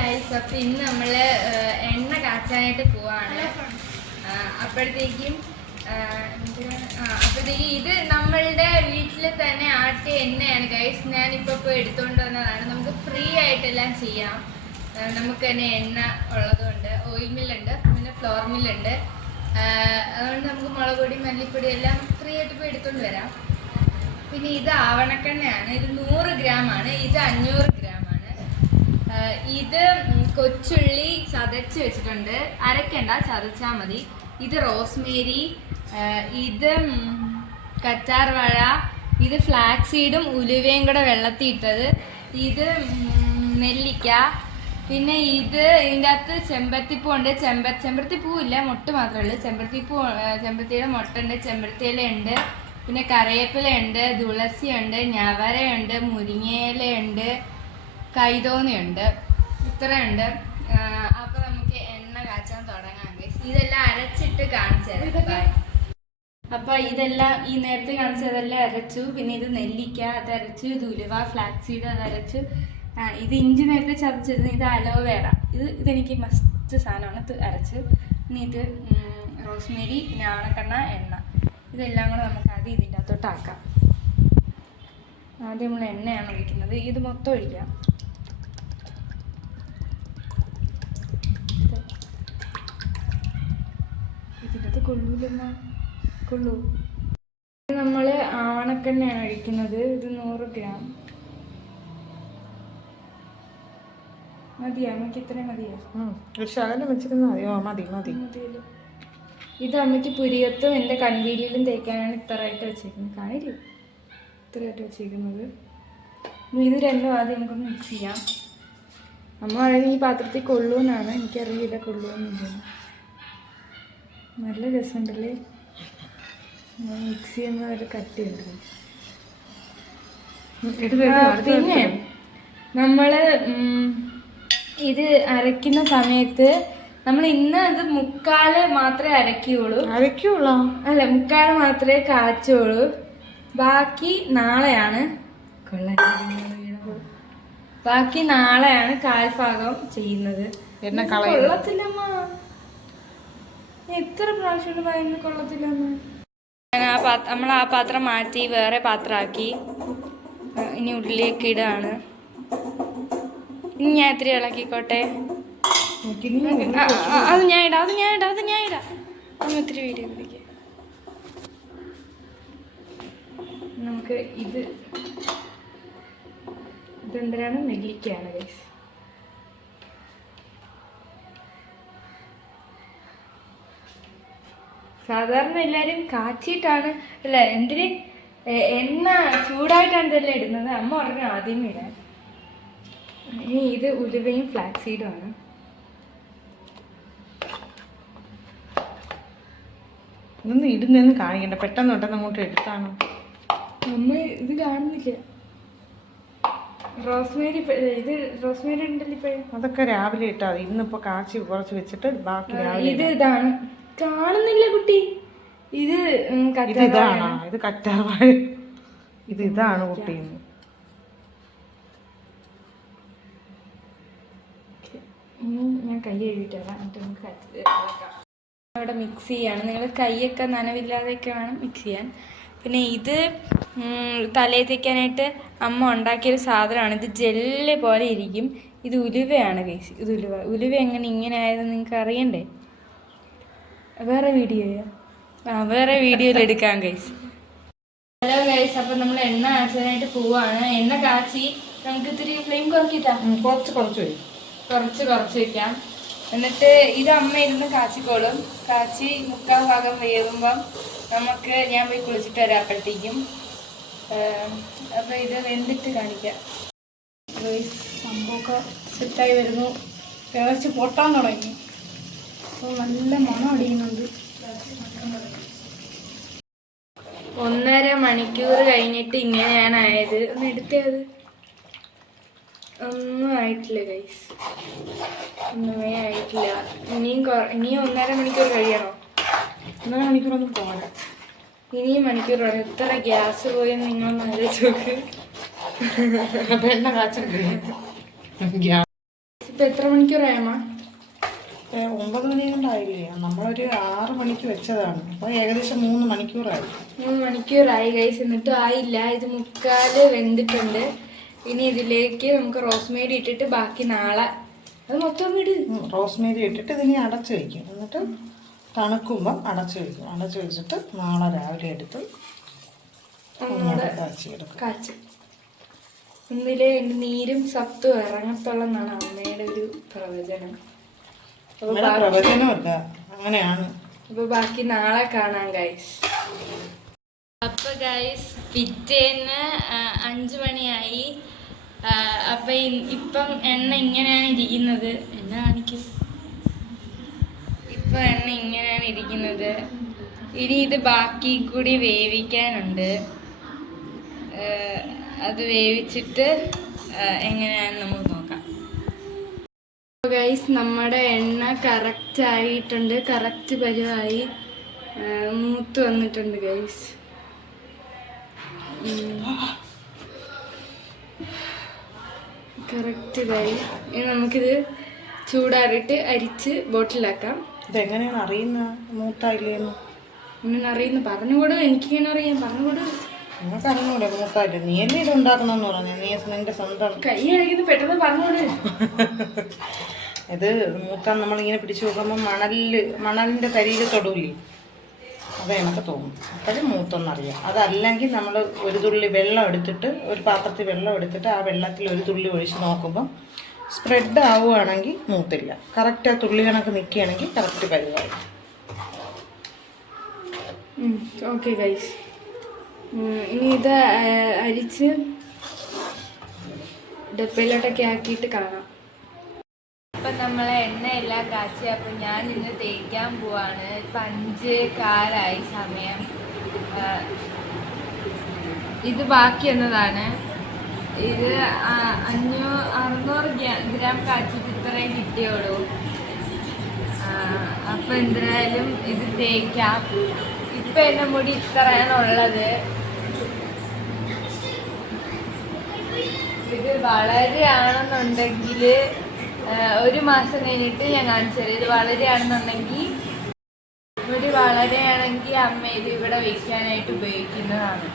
Guys, അപ്പം ഇന്ന് നമ്മൾ എണ്ണ കാച്ചാനായിട്ട് പോവാണ്. അപ്പോഴത്തേക്കും ഇത് നമ്മളുടെ വീട്ടിൽ തന്നെ ആട്ടിയ എണ്ണയാണ് ഗൈസ്. ഞാനിപ്പോൾ എടുത്തുകൊണ്ട് വന്നതാണ്. നമുക്ക് ഫ്രീ ആയിട്ടെല്ലാം ചെയ്യാം. നമുക്ക് തന്നെ എണ്ണ ഉള്ളതുകൊണ്ട് ഓയിൽ മില്ലുണ്ട്, പിന്നെ ഫ്ലോർ മില്ലുണ്ട്. അതുകൊണ്ട് നമുക്ക് മുളക് പൊടി മല്ലിപ്പൊടി എല്ലാം ഫ്രീ ആയിട്ട് ഇപ്പോൾ എടുത്തുകൊണ്ട് വരാം. പിന്നെ ഇത് ആവണക്കെണ്ണയാണ്. ഇത് 100 ഗ്രാമാണ്. ഇത് 500 ഗ്രാമാണ്. ഇത് കൊച്ചുള്ളി ചതച്ച് വെച്ചിട്ടുണ്ട്. അരക്കണ്ട, ചതച്ചാൽ മതി. ഇത് റോസ്മേരി, ഇത് കറ്റാർവാഴ, ഇത് ഫ്ലാക്സ് സീഡും ഉലുവയും കൂടെ വെള്ളത്തിൽ ഇട്ടത്, ഇത് നെല്ലിക്ക, പിന്നെ ഇതിൻ്റെ അകത്ത് ചെമ്പരത്തിപ്പൂ ഉണ്ട്. ചെമ്പരത്തിപ്പൂവില്ല, മൊട്ട് മാത്രമേ ഉള്ളൂ. ചെമ്പരത്തിയുടെ മൊട്ടുണ്ട്, ചെമ്പരത്തിയിലുണ്ട്, പിന്നെ കറിവേപ്പിലയുണ്ട്, തുളസിയുണ്ട്, ഞവരയുണ്ട്, മുരിങ്ങയിലയുണ്ട്, കൈതോന്നിയുണ്ട്. ഇത്രയുണ്ട്. അപ്പൊ നമുക്ക് എണ്ണ കാച്ചാൻ തുടങ്ങാം. ഇതെല്ലാം അരച്ചിട്ട് കാണിച്ചു തരാം. അപ്പൊ ഇതെല്ലാം ഈ നേരത്തെ കാണിച്ചതെല്ലാം അരച്ചു. പിന്നെ ഇത് നെല്ലിക്ക അത് അരച്ചു, ഇത് ഉലുവ ഫ്ലാക്സ് സീഡ് അത് അരച്ചു. ഇത് ഇഞ്ചി നേരത്തെ ചതച്ചിരുന്നു. ഇത് അലോവേറ, ഇതെനിക്ക് മസ്റ്റ് സാധനമാണ്. ഇത് അരച്ച്. ഇനി ഇത് റോസ്മേരി, പിന്നെ ആവണക്കെണ്ണ, എണ്ണ, ഇതെല്ലാം കൂടെ നമുക്ക് ആദ്യം ഇതിൻ്റെ അകത്തോട്ട് ആക്കാം. ആദ്യം നമ്മൾ എണ്ണയാണ് ഒഴിക്കുന്നത്. ഇത് മൊത്തം ഒഴിക്കാം. ഇതിനകത്ത് കൊള്ളൂലെന്നാ കൊള്ളൂ. നമ്മൾ ആവണക്കെണ്ണയാണ് ഒഴിക്കുന്നത്. ഇത് 100 ഗ്രാം മതിയാ? അമ്മയ്ക്ക് ഇത്രയും മതിയോ? ശകലം വെച്ചിരുന്നാൽ മതിയോ? മതി മതി. ഇത് അമ്മയ്ക്ക് പുരിയത്തും എൻ്റെ കൺവീലിലും തേക്കാനാണ് ഇത്രയായിട്ട് വെച്ചേക്കുന്നത്. കാണില്ലേ, ഇത്രയായിട്ട് വെച്ചേക്കുന്നത്. ഇത് രണ്ടും ആദ്യം നമുക്കൊന്ന് മിക്സ് ചെയ്യാം. അമ്മ പറയുന്നത് ഈ പാത്രത്തിൽ കൊള്ളൂന്നാണ്. എനിക്കറിയില്ല കൊള്ളൂന്നില്ല. നല്ല രസമുണ്ടല്ലേ മിക്സ് ചെയ്യുന്ന ഒരു കട്ടിയുണ്ട്. പിന്നെ നമ്മൾ ഇത് അരയ്ക്കുന്ന സമയത്ത് നമ്മൾ ഇന്ന് ഇത് 3/4 മാത്രമേ അരയ്ക്കുള്ളൂ. അല്ല, 3/4 മാത്രമേ കാച്ചുള്ളൂ. ബാക്കി നാളെയാണ്. ബാക്കി നാളെയാണ് 1/4 ഭാഗം ചെയ്യുന്നത്. കൊള്ളത്തില്ലമ്മ, എത്ര പ്രാവശ്യം പറയുന്നത് കൊള്ളത്തില്ലമ്മ. നമ്മൾ ആ പാത്രം മാറ്റി വേറെ പാത്രമാക്കി. ഇനി ഉള്ളിലേക്ക് ഇടാണ്. ഇനി ഞാൻ ഇത്തിരി ഇളക്കിക്കോട്ടെ. അത് ഞാൻ ഇടാം. നമ്മൾ ഇത്തിരി വീഡിയോ പിടിക്കാം. നമുക്ക് ഇതെന്തിനാണ്? നെല്ലിക്കയാണ് ഗൈസ്. സാധാരണ എല്ലാവരും കാച്ചിട്ടാണ്, അല്ല എന്തിന് എണ്ണ ചൂടായിട്ടാണ് ഇതെല്ലാം ഇടുന്നത്. അമ്മ പറഞ്ഞു ആദ്യമേ ഇടാൻ. ഇനി ഇത് ഉലുവയും ഫ്ലാക്സ് സീഡും ആണ്. ഇതൊന്നും ഇടുന്നതെന്ന് കാണിക്കണ്ട, പെട്ടെന്ന് അങ്ങോട്ട് എടുത്താണ്. അമ്മ ഇത് കാണുന്നില്ല. റോസ്മേരി ഉണ്ടല്ലോ ഇപ്പോഴും. അതൊക്കെ രാവിലെ ഇട്ടാൽ മതി. ഇന്നിപ്പോ കാച്ചി കുറച്ച് വെച്ചിട്ട് ബാക്കി രാവിലെ. ഇതാണ് കാണുന്നില്ല കുട്ടി. ഇത് ഇതാണ്, ഇത് കറ്റാർവാഴ. ഇതാണ് കുട്ടി. ഇനി ഞാൻ കൈ കഴുകിയിട്ട് വരാം. എന്നിട്ട് നമുക്ക് അവിടെ മിക്സ് ചെയ്യാണ്. നിങ്ങൾ കൈയൊക്കെ നനവില്ലാതെയൊക്കെ വേണം മിക്സ് ചെയ്യാൻ. പിന്നെ ഇത് തലയിൽ തേക്കാനായിട്ട് അമ്മ ഉണ്ടാക്കിയൊരു സാധനമാണ്. ഇത് ജെല്ല് പോലെ ഇരിക്കും. ഇത് ഉലുവയാണ് ഗൈസ്. ഇത് ഉലുവ ഇങ്ങനെ ആയതെന്ന് നിങ്ങൾക്ക് അറിയണ്ടേ? വേറെ വീഡിയോയിൽ എടുക്കാം ഗൈസ്. ഹലോ ഗൈസ്, അപ്പം നമ്മൾ എണ്ണ കാച്ചാനായിട്ട് പോവാണ്. എണ്ണ കാച്ചി നമുക്ക് ഇത്തിരി ഫ്ലെയിം കുറച്ചിട്ടാ കുറച്ച് വെക്കാം. എന്നിട്ട് ഇത് അമ്മ ഇരുന്ന് കാച്ചിക്കോളും. കാച്ചി 3/4 ഭാഗം വേകുമ്പം ഞാൻ പോയി കുളിച്ചിട്ട് വരാം. അപ്പോഴത്തേക്കും അപ്പം ഇത് വെന്തിട്ട് കാണിക്കാം. സംഭവമൊക്കെ സെറ്റായി വരുന്നു. തിളച്ച് പൊട്ടാൻ തുടങ്ങി. അപ്പോൾ നല്ല മണം അടിയുന്നുണ്ട്. 1.5 മണിക്കൂർ കഴിഞ്ഞിട്ട് ഇങ്ങനെയാണ് ആയത്. ഒന്ന് എടുത്തത് ഒന്നും ആയിട്ടില്ല ഗൈസ്, ഒന്നുമേ ആയിട്ടില്ല. ഇനിയും 1.5 മണിക്കൂർ കഴിയണോ? 1.5 മണിക്കൂറൊന്നും പോകണം. ഇനിയും മണിക്കൂർ. എത്ര ഗ്യാസ് പോയെന്ന് നിങ്ങളൊന്ന് ആലോചിച്ച് നോക്ക്. എണ്ണ കാച്ച ഇപ്പം എത്ര മണിക്കൂറായമ്മ? 9 മണി കൊണ്ടായില്ലേ? നമ്മളൊരു 6 മണിക്ക് വെച്ചതാണ്. അപ്പോൾ ഏകദേശം 3 മണിക്കൂറായി. 3 മണിക്കൂറായി ഗൈസ്. എന്നിട്ടും ആയില്ല. ഇത് 3/4 വെന്തിട്ടുണ്ട്. ഇനി ഇതിലേക്ക് നമുക്ക് റോസ്മേരി ഇട്ടിട്ട് ബാക്കി നാളെ അത് മൊത്തം വിട്. റോസ്മേരി ഇട്ടിട്ട് ഇതിനെ അടച്ച് വയ്ക്കും. എന്നിട്ട് തണുക്കുമ്പം അടച്ച് വയ്ക്കും. അടച്ച് വെച്ചിട്ട് നാളെ രാവിലെ എടുത്ത് കാച്ച്. ഇതിലെ എൻ്റെ നീരും സത്തും ഇറങ്ങത്തുള്ളെന്നാണ് അമ്മയുടെ ഒരു പ്രവചനം. പ്രവചനമല്ല, അങ്ങനെയാണ്. അപ്പൊ ബാക്കി നാളെ കാണാം ഗൈസ്. അപ്പൊ ഗൈസ് പിറ്റേന്ന് 5 മണിയായി. അപ്പൊ ഇപ്പം എണ്ണ ഇങ്ങനെയാണ് ഇരിക്കുന്നത്. എണ്ണ കാണിക്കും. ഇപ്പൊ എണ്ണ ഇങ്ങനെയാണ് ഇരിക്കുന്നത്. ഇനി ഇത് ബാക്കി കൂടി വേവിക്കാനുണ്ട്. അത് വേവിച്ചിട്ട് എങ്ങനെയാണെന്ന് നമുക്ക് നോക്കാം. ഗൈസ് നമ്മുടെ എണ്ണ കറക്റ്റ് ആയിട്ടുണ്ട്. കറക്റ്റ് പരുവായി മൂത്ത് വന്നിട്ടുണ്ട് ഗൈസ്. കറക്റ്റ് ഇതായി. ഇനി നമുക്കിത് ചൂടാറിയിട്ട് അരിച്ച് ബോട്ടിലാക്കാം. ഇതെങ്ങനെയാണ് അറിയുന്ന മൂത്തായില്ലേന്ന്? ഇങ്ങനെ അറിയുന്നു പറഞ്ഞുകൂടെ. എനിക്കിങ്ങനെ അറിയാം, പറഞ്ഞുകൂടെ. നിങ്ങൾക്ക് അറിഞ്ഞൂടെ മൂത്തായില്ലേ? നീ അല്ലേ ഇത് ഉണ്ടാക്കണമെന്ന് പറഞ്ഞു. നീ നിന്റെ സ്വന്തം കൈ കഴിക്കുന്നത് പെട്ടെന്ന് പറഞ്ഞോട്. ഇത് മൂത്താൻ നമ്മളിങ്ങനെ പിടിച്ചു നോക്കുമ്പോൾ മണലിൻ്റെ തരിയിൽ തൊടൂലേ, അത് എനിക്ക് തോന്നും. അപ്പോഴും മൂത്തൊന്നറിയാം. അതല്ലെങ്കിൽ നമ്മൾ ഒരു തുള്ളി വെള്ളം എടുത്തിട്ട്, ഒരു പാത്രത്തിൽ വെള്ളം എടുത്തിട്ട് ആ വെള്ളത്തിൽ ഒരു തുള്ളി ഒഴിച്ച് നോക്കുമ്പം സ്പ്രെഡ് ആവുകയാണെങ്കിൽ മൂത്തില്ല. കറക്റ്റ് ആ തുള്ളി കണക്ക് നിൽക്കുകയാണെങ്കിൽ കറക്റ്റ് പരിവായി. Okay guys. ഇനി ഇത് അരിച്ച് ഡപ്പയിലോട്ടൊക്കെ ആക്കിയിട്ട് കാണാം. അപ്പം നമ്മളെ എണ്ണയെല്ലാം കാച്ചി. അപ്പം ഞാൻ ഇന്ന് തേക്കാൻ പോവാണ്. ഇപ്പം 5:15 സമയം. ഇത് ബാക്കി എന്നതാണ്. ഇത് 600 ഗ്രാം കാച്ചിട്ട് ഇത്രയും കിട്ടിയോളൂ. അപ്പം എന്തായാലും ഇത് തേക്കാം. ഇപ്പം എൻ്റെ മുടി ഇത്രയാണ് ഉള്ളത്. ഇത് വളരെയാണെന്നുണ്ടെങ്കിൽ 1 മാസം കഴിഞ്ഞിട്ട് ഞാൻ കാണിച്ചു തരാം. ഇത് വളരെയാണെന്നുണ്ടെങ്കിൽ മുടി വളരെയാണെങ്കിൽ അമ്മ ഇത് ഇവിടെ വെക്കാനായിട്ട് ഉപയോഗിക്കുന്നതാണ്.